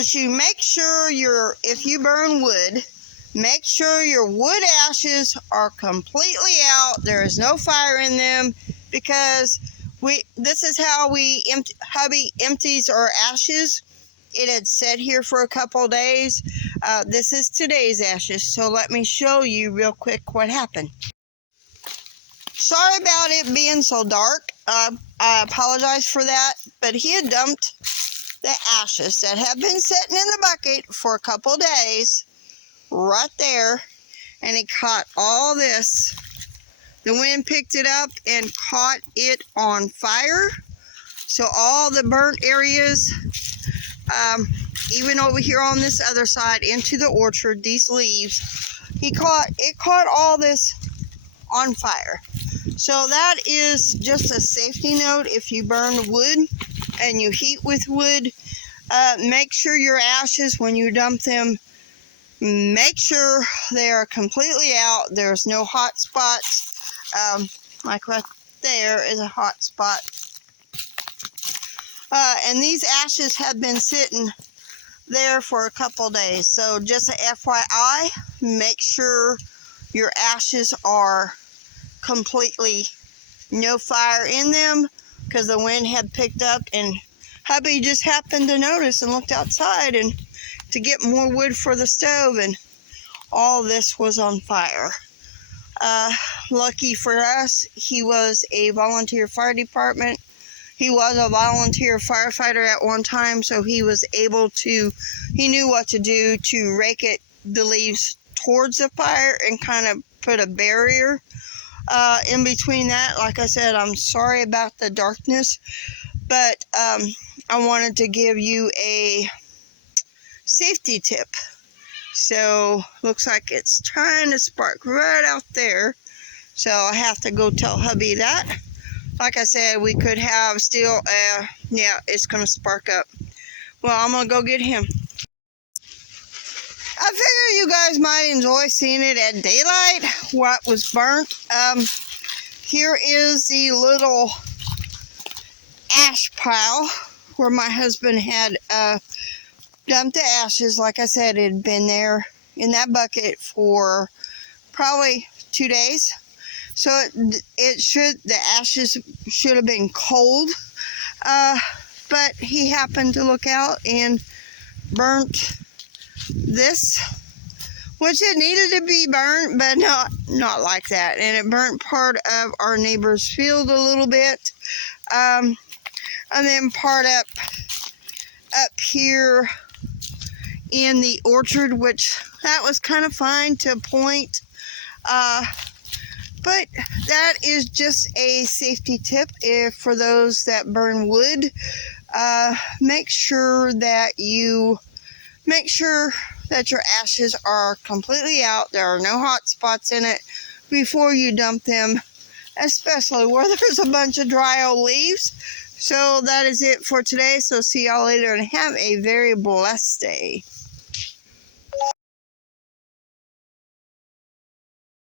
is you make sure if you burn wood, make sure your wood ashes are completely out. There is no fire in them, because this is how hubby empties our ashes. It had sat here for a couple days. This is today's ashes, so let me show you real quick what happened. Sorry about it being so dark. I apologize for that, but he had dumped the ashes that have been sitting in the bucket for a couple days right there, and he caught all this. The wind picked it up and caught it on fire. So all the burnt areas, even over here on this other side into the orchard, these leaves, it caught all this on fire. So that is just a safety note. If you burn wood and you heat with wood, make sure your ashes, when you dump them, make sure they are completely out. There's no hot spots. Like right there is a hot spot. And these ashes have been sitting there for a couple days. So just a FYI, make sure your ashes are completely no fire in them, because the wind had picked up, and hubby just happened to notice and looked outside and to get more wood for the stove, and all this was on fire. Lucky for us, he was a volunteer fire department. He was a volunteer firefighter at one time, so he was able to, he knew what to do to rake the leaves towards the fire and kind of put a barrier in between that. Like I said, I'm sorry about the darkness, but I wanted to give you a safety tip. So looks like it's trying to spark right out there, so I have to go tell hubby that. Like I said, we could have still yeah, it's gonna spark up. Well, I'm gonna go get him. I figure you guys might enjoy seeing it at daylight, what was burnt. Here is the little ash pile where my husband had dumped the ashes. Like I said, it had been there in that bucket for probably 2 days. So the ashes should have been cold. But he happened to look out and burnt this, which it needed to be burnt, but not like that. And it burnt part of our neighbor's field a little bit, and then part up here in the orchard, which that was kind of fine to a point. But that is just a safety tip for those that burn wood. Make sure that your ashes are completely out. There are no hot spots in it before you dump them, especially where there's a bunch of dry old leaves. So that is it for today. So see y'all later, and have a very blessed day.